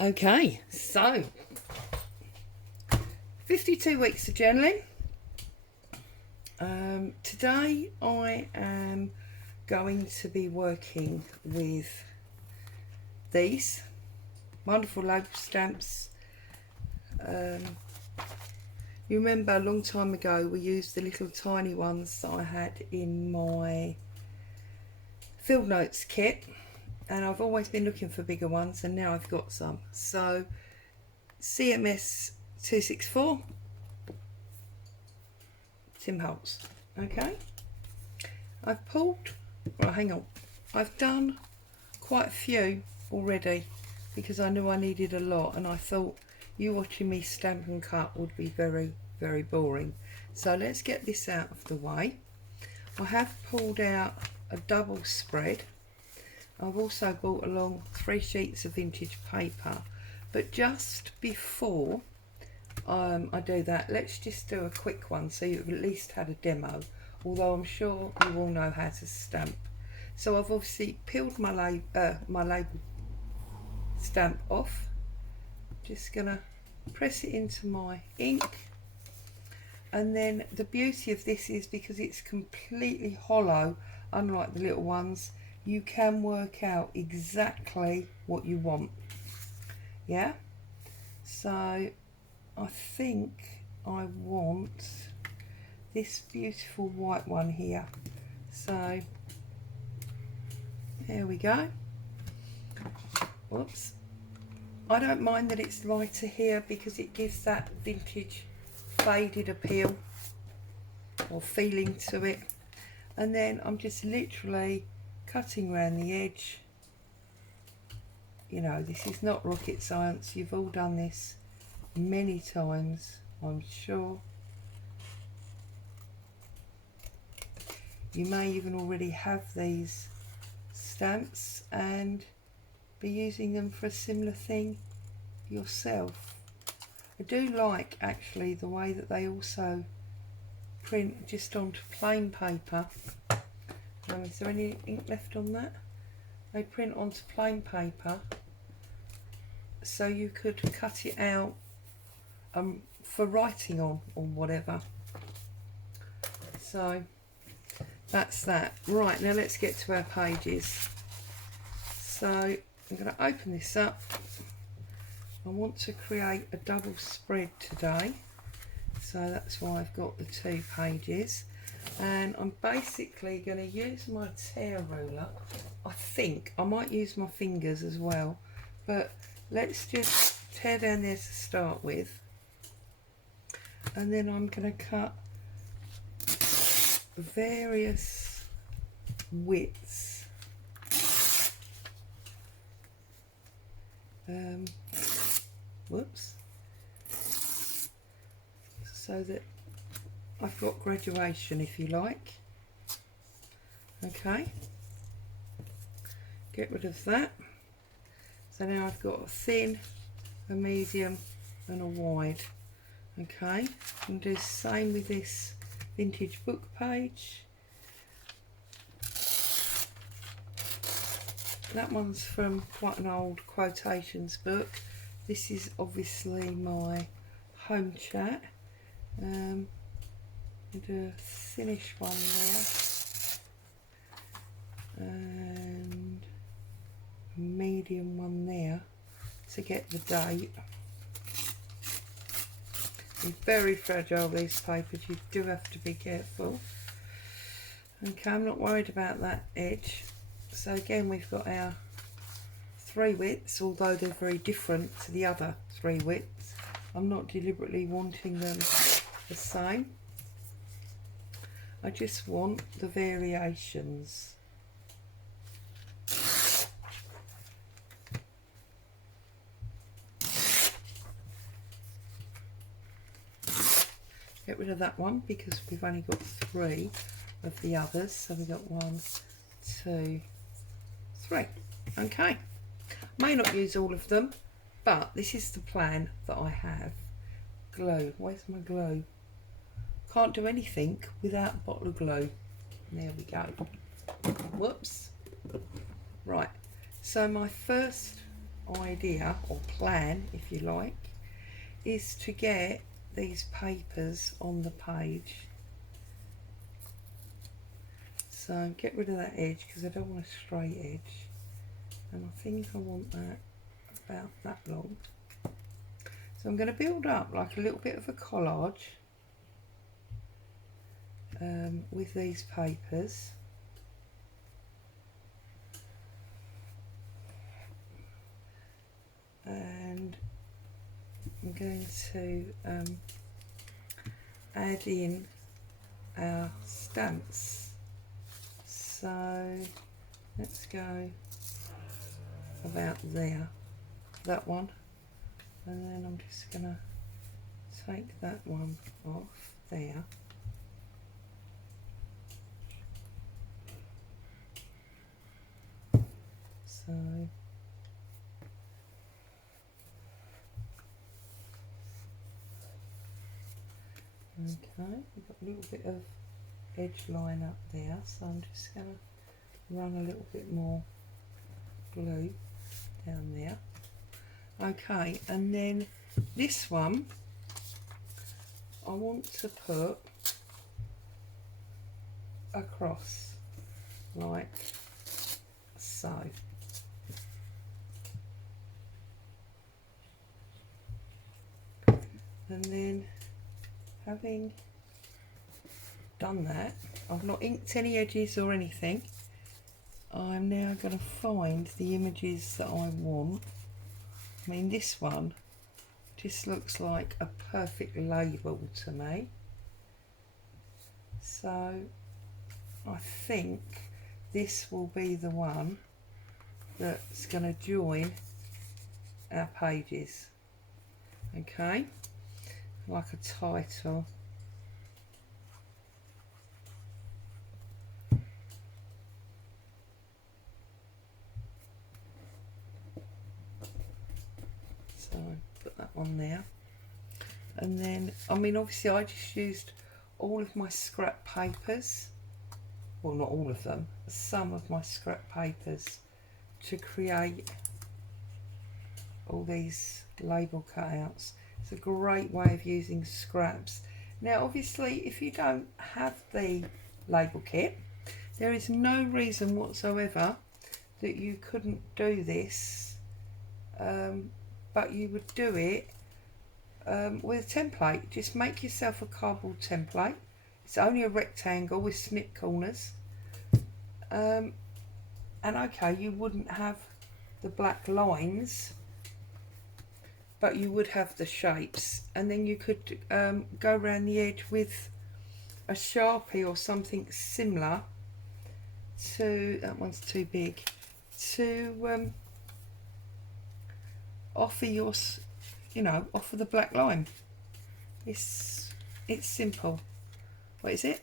Okay, so 52 weeks of journaling. Today I am going to be working with these wonderful label stamps. You remember a long time ago we used the little tiny ones that I had in my field notes kit, and I've always been looking for bigger ones, and now I've got some. So CMS 264 Tim Holtz. Okay, I've pulled, well, hang on, I've done quite a few already because I knew I needed a lot, and I thought you watching me stamp and cut would be very, very boring. So let's get this out of the way. I have pulled out a double spread. I've also brought along 3 sheets of vintage paper, but just before I do that, let's just do a quick one so you've at least had a demo, although I'm sure you all know how to stamp. So I've obviously peeled my label stamp off. Just gonna press it into my ink, and then the beauty of this is because it's completely hollow, unlike the little ones, you can work out exactly what you want. Yeah, so I think I want this beautiful white one here. So there we go. Whoops. I don't mind that it's lighter here because it gives that vintage faded appeal or feeling to it. And then I'm just literally cutting around the edge. You know, this is not rocket science. You've all done this many times, I'm sure. You may even already have these stamps and be using them for a similar thing yourself. I do like actually the way that they also print just onto plain paper. Is there any ink left on that? They print onto plain paper, so you could cut it out for writing on or whatever. So that's that. Right, now let's get to our pages. So I'm going to open this up. I want to create a double spread today, so that's why I've got the 2 pages, and I'm basically going to use my tear ruler. I think I might use my fingers as well, but let's just tear down there to start with, and then I'm going to cut various widths. Whoops, so that I've got graduation, if you like. Okay, get rid of that. So now I've got a thin, a medium and a wide. Okay, and do the same with this vintage book page. That one's from quite an old quotations book. This is obviously my home chat. Do a thinnish one there, and a medium one there to get the date. They're very fragile, these papers, you do have to be careful. Okay, I'm not worried about that edge. So again, we've got our 3 widths, although they're very different to the other 3 widths. I'm not deliberately wanting them the same. I just want the variations. Get rid of that one because we've only got 3 of the others. So we've got 1, 2, 3. Okay. May not use all of them, but this is the plan that I have. Glue. Where's my glue? Can't do anything without a bottle of glue. There we go. Whoops. Right. So my first idea, or plan if you like, is to get these papers on the page. So get rid of that edge because I don't want a straight edge, and I think I want that about that long. So I'm going to build up like a little bit of a collage with these papers. And I'm going to add in our stamps. So let's go about there, that one, and then I'm just going to take that one off there. So okay, we've got a little bit of edge line up there, so I'm just going to run a little bit more glue down there. Okay, and then this one I want to put across like so. And then, having done that, I've not inked any edges or anything. I'm now going to find the images that I want. I mean, this one just looks like a perfect label to me. So I think this will be the one that's going to join our pages. Okay, like a title. So put that on there, and then I mean obviously I just used all of my scrap papers, well not all of them, some of my scrap papers to create all these label cutouts. It's a great way of using scraps. Now obviously if you don't have the label kit, there is no reason whatsoever that you couldn't do this, but you would do it with a template. Just make yourself a cardboard template. It's only a rectangle with snip corners, and okay, you wouldn't have the black lines, but you would have the shapes, and then you could go around the edge with a Sharpie or something similar to, that one's too big, to offer your, you know, offer the black line. It's simple. What is it?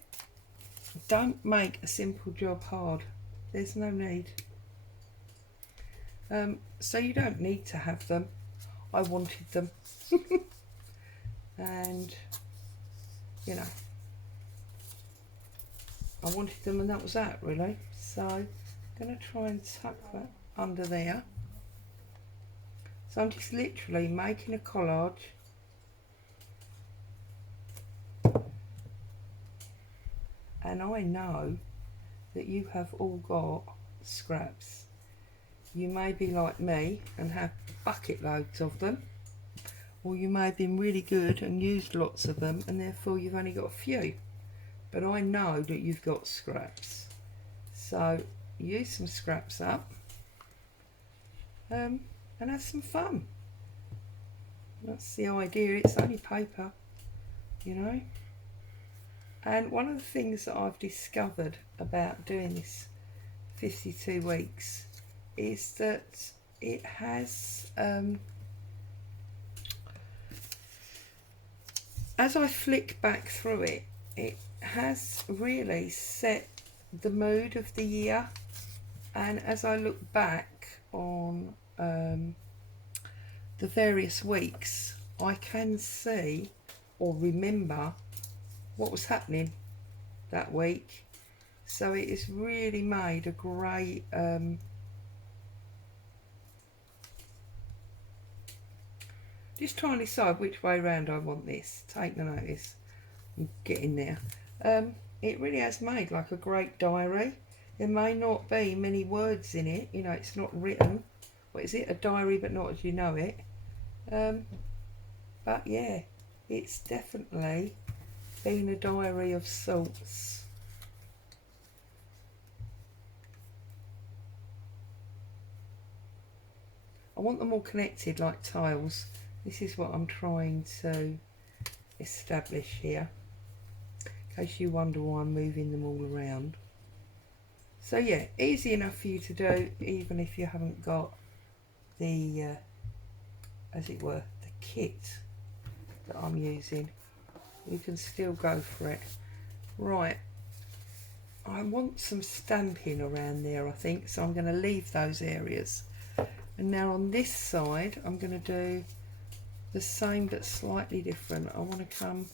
Don't make a simple job hard. There's no need. So you don't need to have them. I wanted them. And you know, I wanted them, and that was that really. So I'm going to try and tuck that under there. So I'm just literally making a collage. And I know that you have all got scraps. You may be like me and have bucket loads of them, or you may have been really good and used lots of them and therefore you've only got a few. But I know that you've got scraps. So use some scraps up and have some fun. That's the idea. It's only paper, you know. And one of the things that I've discovered about doing this 52 weeks is that it has, as I flick back through it, it has really set the mood of the year. And as I look back on the various weeks, I can see or remember what was happening that week. So it has really made a great Just trying to decide which way round I want this. Take the notice. I'm getting there. It really has made like a great diary. There may not be many words in it, you know, it's not written. What is it? A diary but not as you know it. But yeah, it's definitely been a diary of sorts. I want them all connected like tiles. This is what I'm trying to establish here, in case you wonder why I'm moving them all around. So yeah, easy enough for you to do, even if you haven't got the, as it were, the kit that I'm using. You can still go for it. Right, I want some stamping around there, I think, so I'm going to leave those areas. And now on this side, I'm going to do the same but slightly different. I want to come,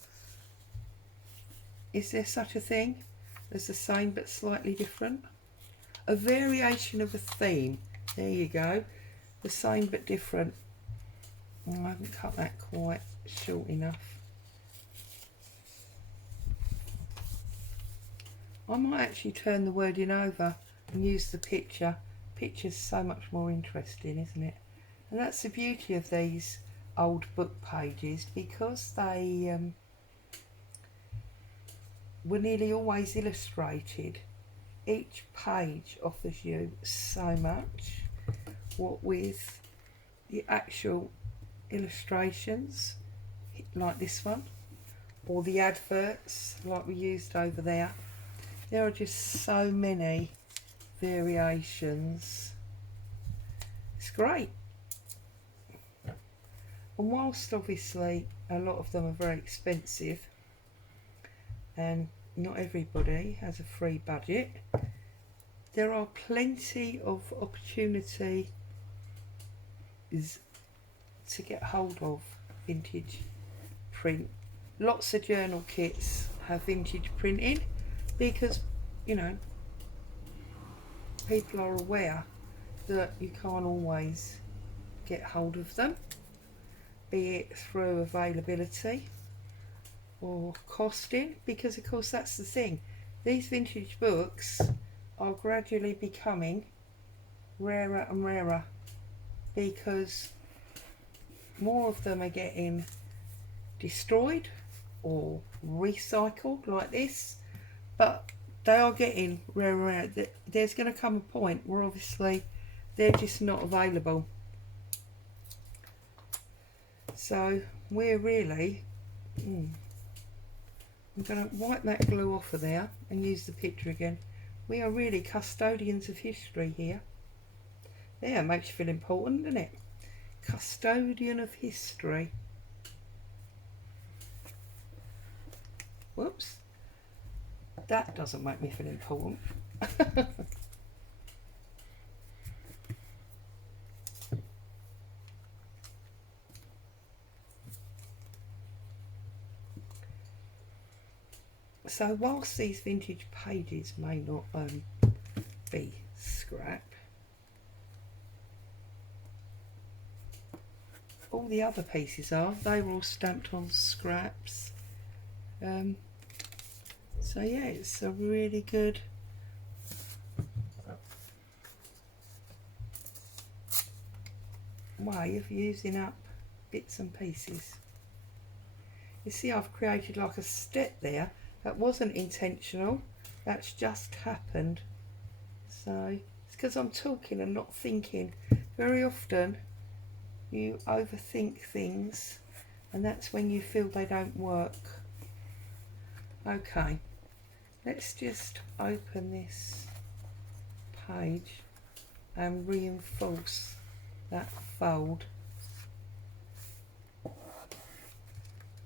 is there such a thing as the same but slightly different? A variation of a theme. There you go. The same but different. Oh, I haven't cut that quite short enough. I might actually turn the wording over and use the picture. Picture's so much more interesting, isn't it? And that's the beauty of these old book pages, because they were nearly always illustrated. Each page offers you so much, what with the actual illustrations like this one, or the adverts like we used over there. There are just so many variations. It's great. And whilst obviously a lot of them are very expensive and not everybody has a free budget, there are plenty of opportunities to get hold of vintage print. Lots of journal kits have vintage printing because, you know, people are aware that you can't always get hold of them, be it through availability or costing, because of course that's the thing, these vintage books are gradually becoming rarer and rarer because more of them are getting destroyed or recycled like this, but they are getting rarer and rarer. There's going to come a point where obviously they're just not available. So we're really, I'm going to wipe that glue off of there and use the picture again. We are really custodians of history here. Yeah, it makes you feel important, doesn't it? Custodian of history. Whoops. That doesn't make me feel important. So whilst these vintage pages may not be scrap, all the other pieces are. They were all stamped on scraps. So yeah, it's a really good way of using up bits and pieces. You see, I've created like a step there. That wasn't intentional, that's just happened. So it's because I'm talking and not thinking. Very often you overthink things and that's when you feel they don't work. Okay, let's just open this page and reinforce that fold.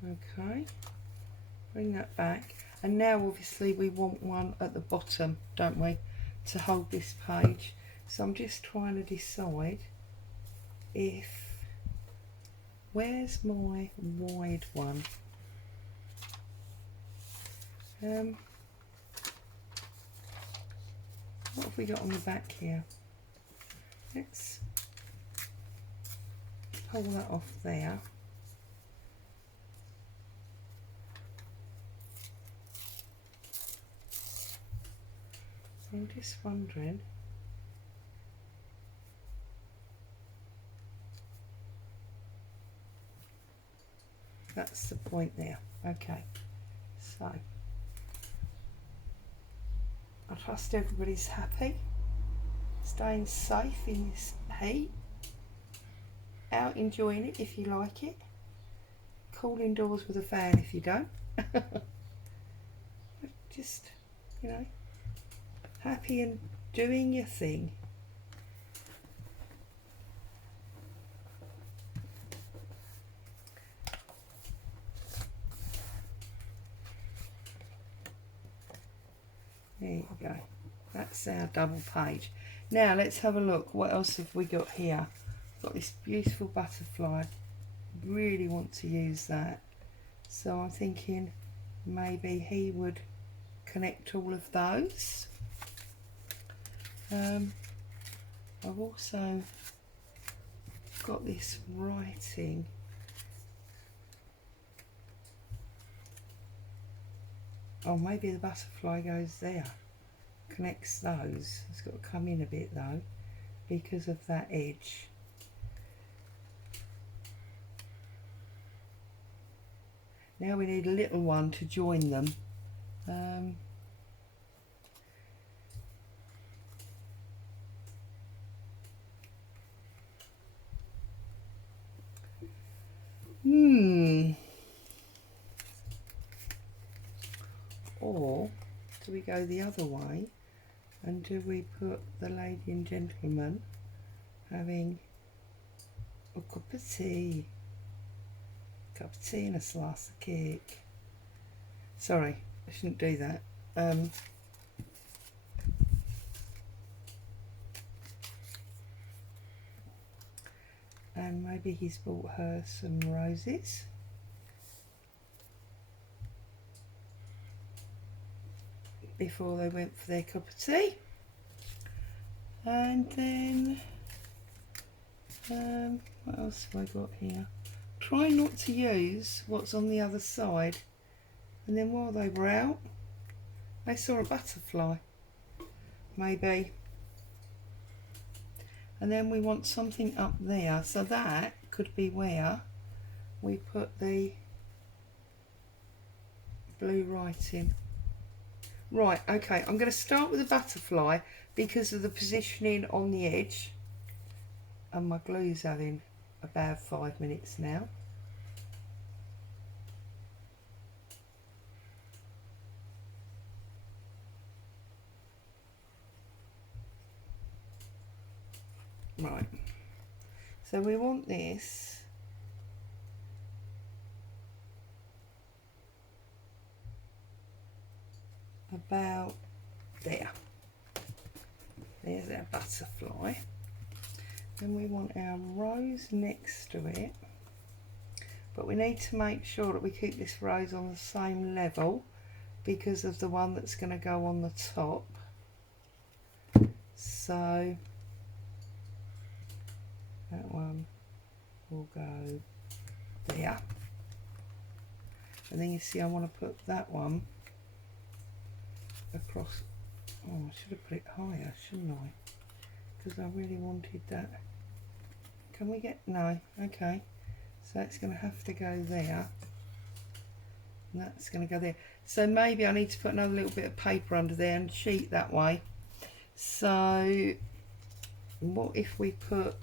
Okay, bring that back. And now obviously we want one at the bottom, don't we, to hold this page. So I'm just trying to decide if, where's my wide one? What have we got on the back here? Let's pull that off there. I'm just wondering. That's the point there. Okay, so I trust everybody's happy, staying safe in this heat, out enjoying it if you like it, cool indoors with a fan if you don't. Just, you know, happy and doing your thing. There you go. That's our double page. Now let's have a look. What else have we got here? Got this beautiful butterfly. Really want to use that. So I'm thinking maybe he would connect all of those. I've also got this writing. Oh, maybe the butterfly goes there, connects those. It's got to come in a bit though because of that edge. Now we need a little one to join them. Or do we go the other way and do we put the lady and gentleman having a cup of tea and a slice of cake? Sorry, I shouldn't do that. And maybe he's bought her some roses. Before they went for their cup of tea. And then what else have I got here? Try not to use what's on the other side. And then while they were out, they saw a butterfly, maybe. And then we want something up there, so that could be where we put the blue writing. Right, okay, I'm going to start with the butterfly because of the positioning on the edge, and my glue's having about 5 minutes now. Right, so we want this about there. There's our butterfly. Then we want our rose next to it, but we need to make sure that we keep this rose on the same level because of the one that's going to go on the top. So that one will go there, and then you see I want to put that one across. Oh, I should have put it higher, shouldn't I? Because I really wanted that. Can we get, no, okay, so it's going to have to go there, and that's going to go there. So maybe I need to put another little bit of paper under there and cheat that way. So what if we put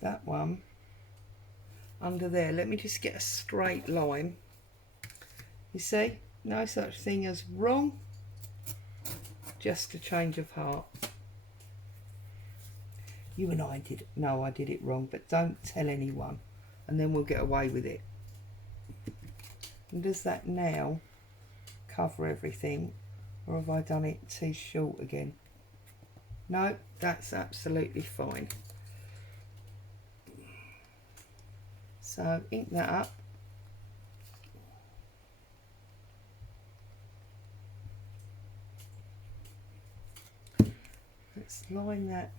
that one under there? Let me just get a straight line. You see, no such thing as wrong, just a change of heart. You and I did, no, I did it wrong, but don't tell anyone, and then we'll get away with it. And does that now cover everything, or have I done it too short again? No, that's absolutely fine. So ink that up. Let's line that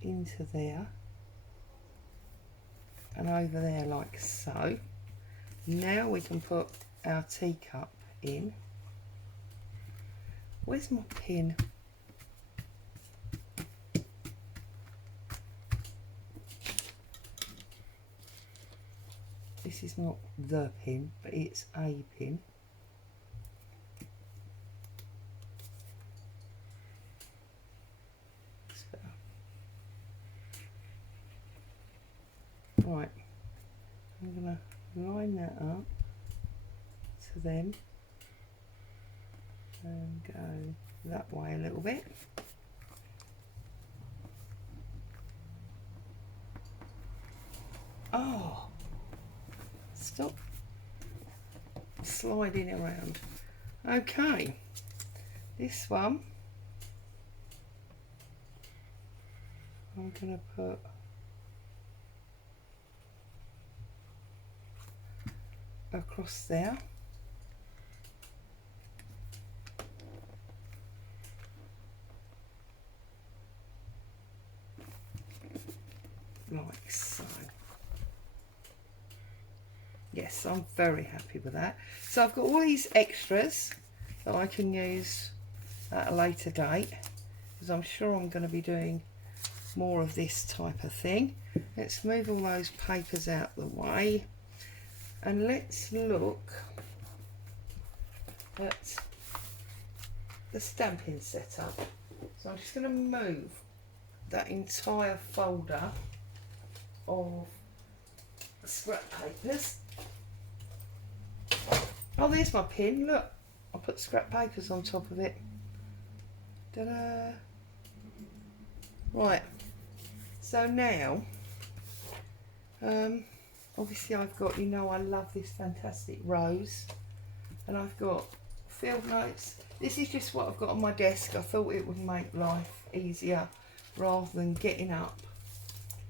into there and over there like so. Now we can put our teacup in. Where's my pin? This is not the pin, but it's a pin. So, right, I'm going to line that up to them and go that way a little bit. Oh, stop sliding around. Okay, this one I'm going to put across there. Like so. Yes, I'm very happy with that. So I've got all these extras that I can use at a later date, because I'm sure I'm going to be doing more of this type of thing. Let's move all those papers out the way and let's look at the stamping setup. So I'm just going to move that entire folder of scrap papers. Oh, there's my pin, look, I put scrap papers on top of it. Ta-da! Right, so now obviously I've got, you know, I love this fantastic rose, and I've got field notes. This is just what I've got on my desk. I thought it would make life easier rather than getting up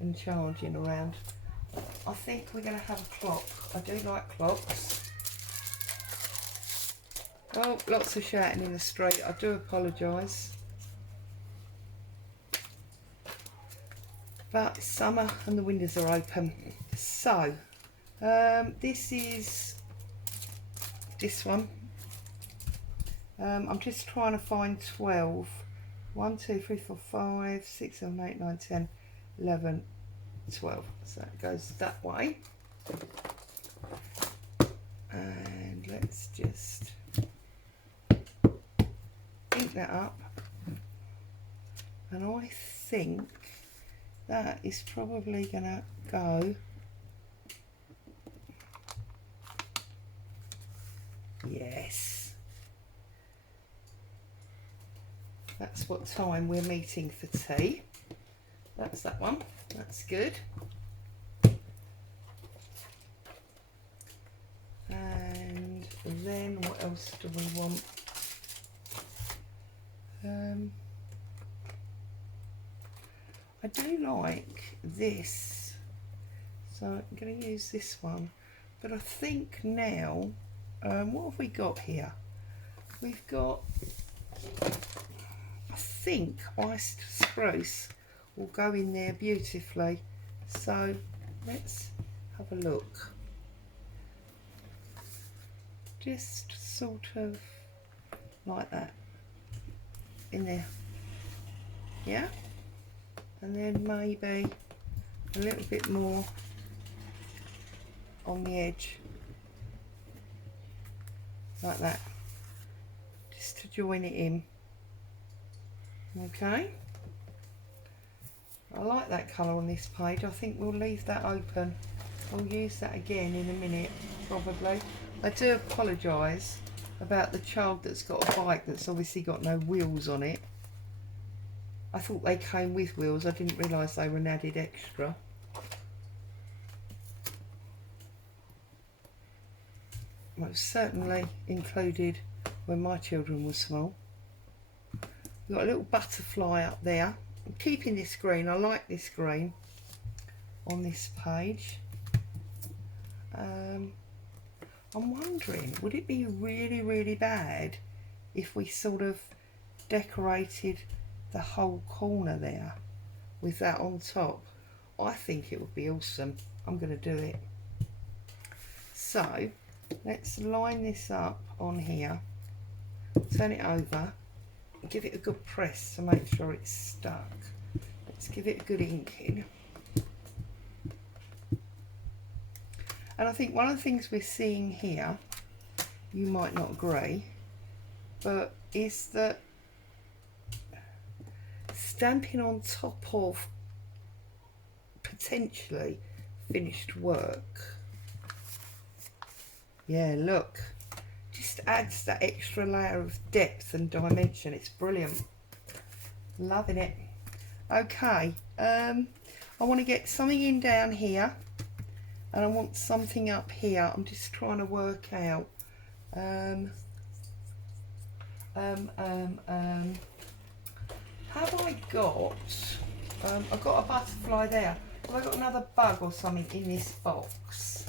and charging around. I think we're going to have a clock. I do like clocks. Oh, lots of shouting in the street. I do apologise. But it's summer and the windows are open. So, this is this one. I'm just trying to find 12. 1, 2, 3, 4, 5, 6, 7, 8, 9, 10, 11, 12. So it goes that way. And let's just ink that up. And I think that is probably gonna go, yes, that's what time we're meeting for tea. That's that one, that's good. And then what else do we want? I do like this, so I'm going to use this one, but I think now, what have we got here? We've got, I think iced spruce will go in there beautifully, so let's have a look. Just sort of like that in there, yeah, and then maybe a little bit more on the edge like that, just to join it in. Okay, I like that colour on this page. I think we'll leave that open. I'll use that again in a minute probably. I do apologise about the child that's got a bike that's obviously got no wheels on it. I thought they came with wheels. I didn't realise they were an added extra. Most certainly included when my children were small. We've got a little butterfly up there. I'm keeping this green. I like this green on this page. I'm wondering, would it be really, really bad if we sort of decorated the whole corner there with that on top? I think it would be awesome. I'm going to do it. So let's line this up on here, turn it over, give it a good press to make sure it's stuck. Let's give it a good inking. And I think one of the things we're seeing here, you might not agree, but is that stamping on top of potentially finished work, yeah, look, just adds that extra layer of depth and dimension. It's brilliant. Loving it. Okay, I want to get something in down here and I want something up here. I'm just trying to work out have I got I've got a butterfly there. Have I got another bug or something in this box?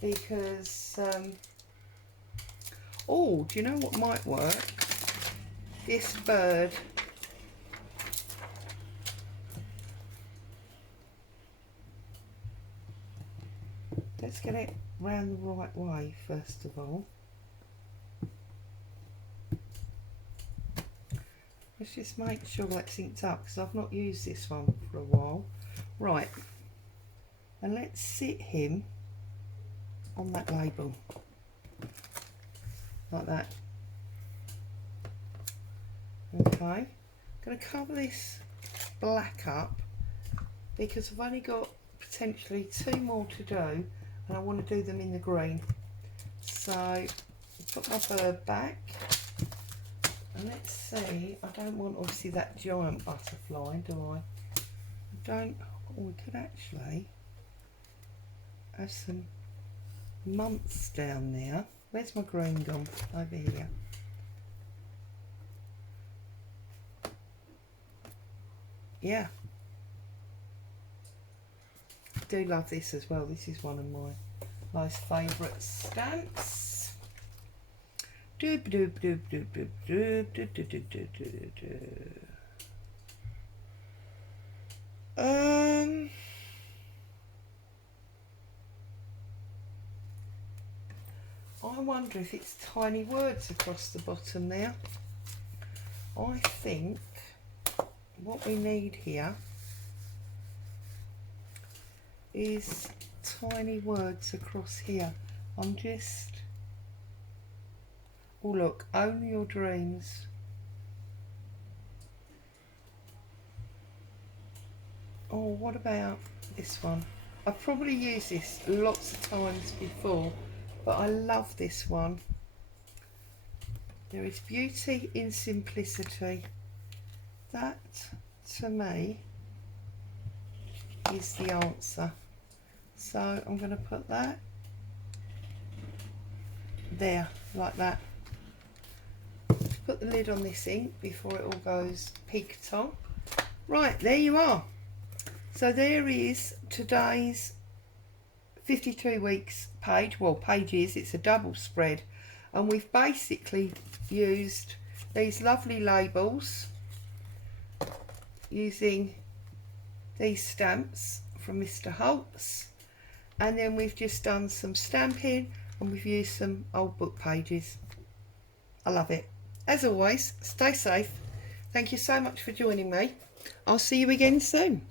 Because oh, do you know what might work? This bird. Let's get it round the right way first of all. Let's just make sure that's synced up because I've not used this one for a while. Right, and let's sit him on that label like that. Okay, I'm going to cover this black up because I've only got potentially 2 more to do and I want to do them in the green. So I'll put my bird back and let's see. I don't want obviously that giant butterfly, do I? I don't. Oh, we could actually have some months down there. Where's my green gone? Over here. Yeah, I do love this as well. This is one of my most favourite stamps. Doob doob doob doob doob doob doob doob doob doob doob. I wonder if it's tiny words across the bottom there. I think what we need here is tiny words across here. I'm just, oh look, own your dreams. Oh, what about this one? I've probably used this lots of times before, but I love this one. There is beauty in simplicity. That, to me, is the answer. So I'm going to put that there, like that. Let's put the lid on this ink before it all goes peaked on. Right, there you are. So there is today's 52 weeks page, well pages, it's a double spread, and we've basically used these lovely labels using these stamps from Mr. Holt's, and then we've just done some stamping and we've used some old book pages. I love it. As always, stay safe. Thank you so much for joining me. I'll see you again soon.